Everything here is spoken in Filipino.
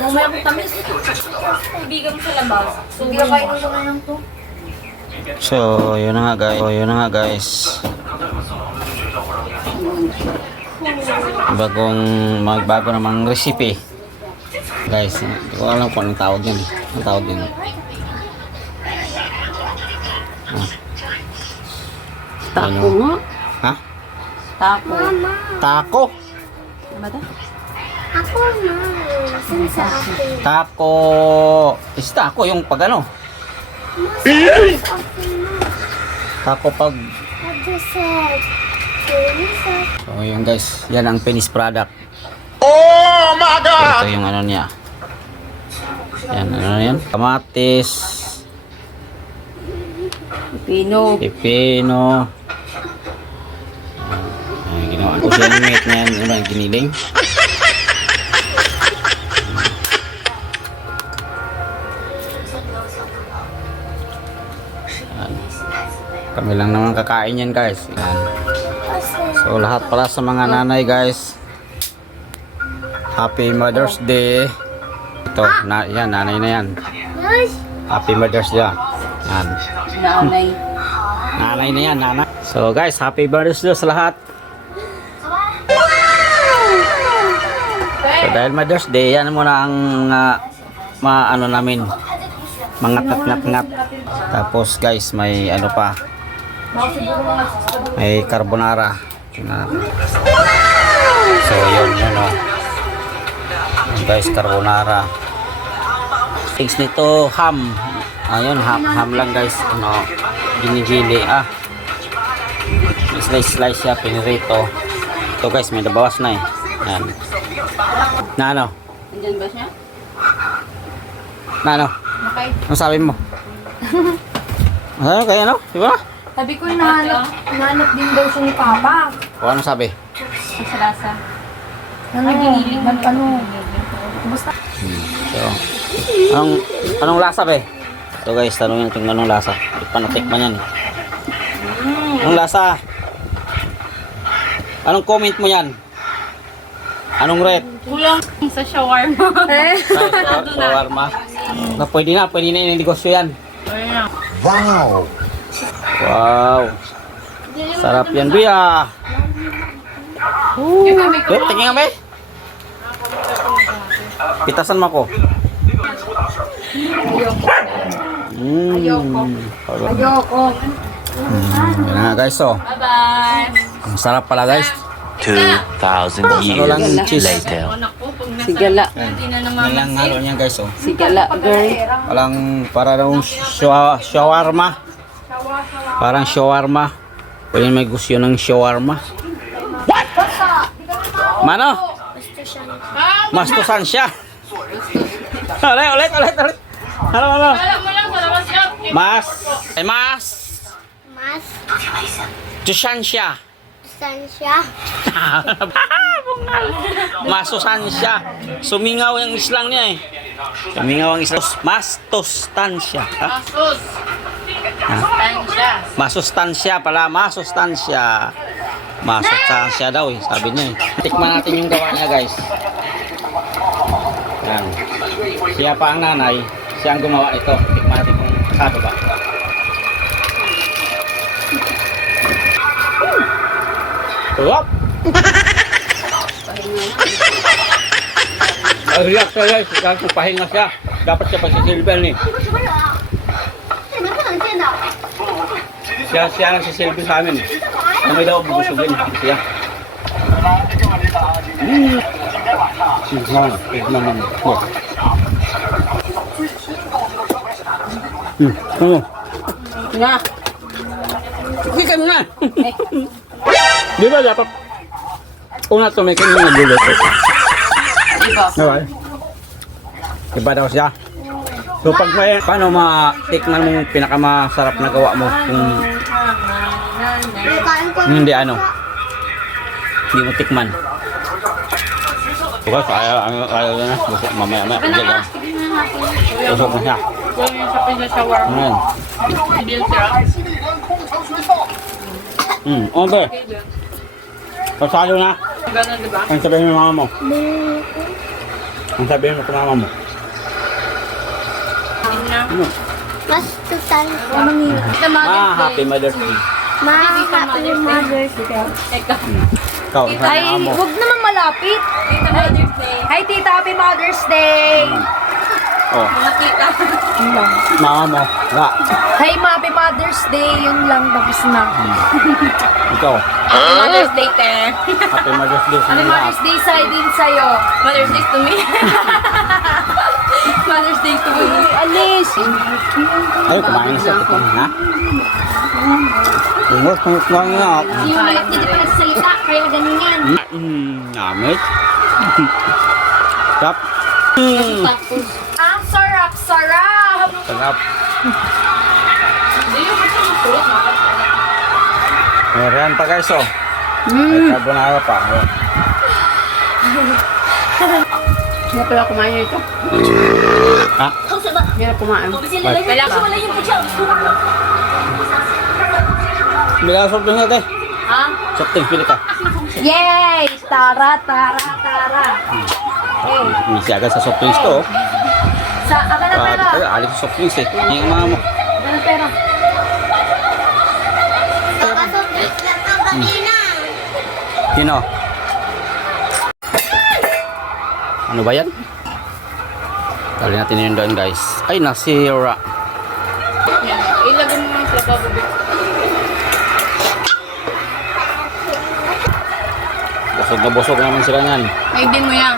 Mamaya ko tamis. Ibigan mo sa labas. So, hindi ka kayo lang to. So, yun na nga guys. Magbago namang recipe. Guys, hindi ko alam kung anong tawag yun. Anong tawag yun? Taco nga. Ha? Taco. Taco? Ano ba ito? Ako na. Sa akin. Taco. Is taco yung pag ano? Taco pag... I just said. So yun guys, yan ang finished product. Oh my God! Ito yung ano niya. Yan, ano yan? Kamatis. Pino. Pipino. Ay, ginawa ko siya yung mate niyan. Ano yung giniling? Yan. Kami lang naman kakain yan guys. Yan. So lahat pala sa mga nanay guys, Happy Mother's Day. Ito, yan, nanay na yan. Happy Mother's Day. Yan. Naunay. Nanay na yan, nanay. So guys, Happy Mother's Day sa lahat. So dahil Mother's Day, yan muna ang ano namin, mga ngat-ngat-ngat. Tapos guys, may ano pa, may carbonara. So yun o. Guys, carbonara. Things nito, ham. Ayun, ham lang guys. Ano, ginigili. Slice siya, pinirito. Ito guys, may nabawas na eh. Yan. Na ano? Nandyan ba siya? Na ano? Okay. Ano sabi mo? Ano kaya ano? Diba? Sabi ko, nahanap din daw siya ni Papa. O ano sabi? Sa lasa. Giniling man pa no. Basta. So, anong lasa ba eh? So guys, tanongin natin anong lasa. Hindi pa natikman yan. Anong lasa? Anong comment mo yan? Anong rate? Kulang sa shawarma. Shawarma. Na pwede na yung negosyo yan. Wow! Sarap yan, Bia. Tingin nga, be. Pitasan mo ako. Ayoko. Yan na guys, oh. Bye-bye. Ang sarap pala guys. 2,000 lang years cheese. later. Sigala. Yan lang halo niya guys, oh. Sigala, girl. Walang para daw shawarma. Parang shawarma. Pwede may gusto ng shawarma. What? Mano? Mastusan siya. Ulit. Halo. Mas. Tusan siya. Masustansya. Sumingaw yung islang niya eh. Sumingaw ang islang. Mastustansya. Masustansya pala. Masustansya daw eh. Sabi niya eh. Tikman natin yung gawa niya guys. Yan. Siya pa ang nanay. Siya ang gumawa ito. Tikman natin kung kasado ba. Sarap! Relax ka guys, kung pahinga siya, dapat siya pagsisilbihan eh. Siya lang sisilbi sa amin. May daw bubusugin siya. Ano? Nga. Sige mo na! Di ba dapat una tumikin yung nagluluto? Iba. Okay. Iba daw siya. So pag may, paano ma-tikman mo yung pinakamasarap na gawa mo kung hindi ano? Hindi mo tikman. Diba? Ayaw na. Mamaya. Busog na siya. Gawin siya pa sa shawarma. Ayan. Bill syrup. Okay. Pasalo na. Ganun, diba? Ang sabihin ng mama mo. Ang sabihin mo kay mama mo. Ano? Mas total. Ma, happy Mother's Day. Ma, happy Mother's Day. Ikaw, ang Ay, sabi mo. huwag naman malapit. Hi, Tita. Happy Mother's Day. Oh, mama mo. Nga. Hi, Ma. Happy Mother's Day. Yun lang. Tapos na. Ikaw. Happy Mother's Day, te. Happy Mother's Day sa Happy inyo lahat. Mother's Day sa din sa'yo. Mother's Day to me. Mother's Day to me. Alice. Ay, kumain siya. Ha? Kumain nga. Si Yulat hindi pa nagsalita, kaya ganyan. Namit. Sarap. Tapos, Ang sarap, sarap. Sarap. Meron pa guys, oh. May carbonara pa. Oh. Hindi pala kumain ito. Ha? Hindi na kumain. Bili ka soft drinks natin. Ha? Soft drinks, pili ka. Yay! Tara, tara, tara. Hey. Misi agad sa soft drinks to. Oh. Sa, aga na pera. Alis sa soft drinks eh. Yung mga mo. Aga na pera. kakasubit lang ang kanina. Sino? Ano ba yan? Tali natin yun doon guys. Ay, nasira. Ilagay mo ng lababo. Busog na busog naman sila yan. May bin mo yan.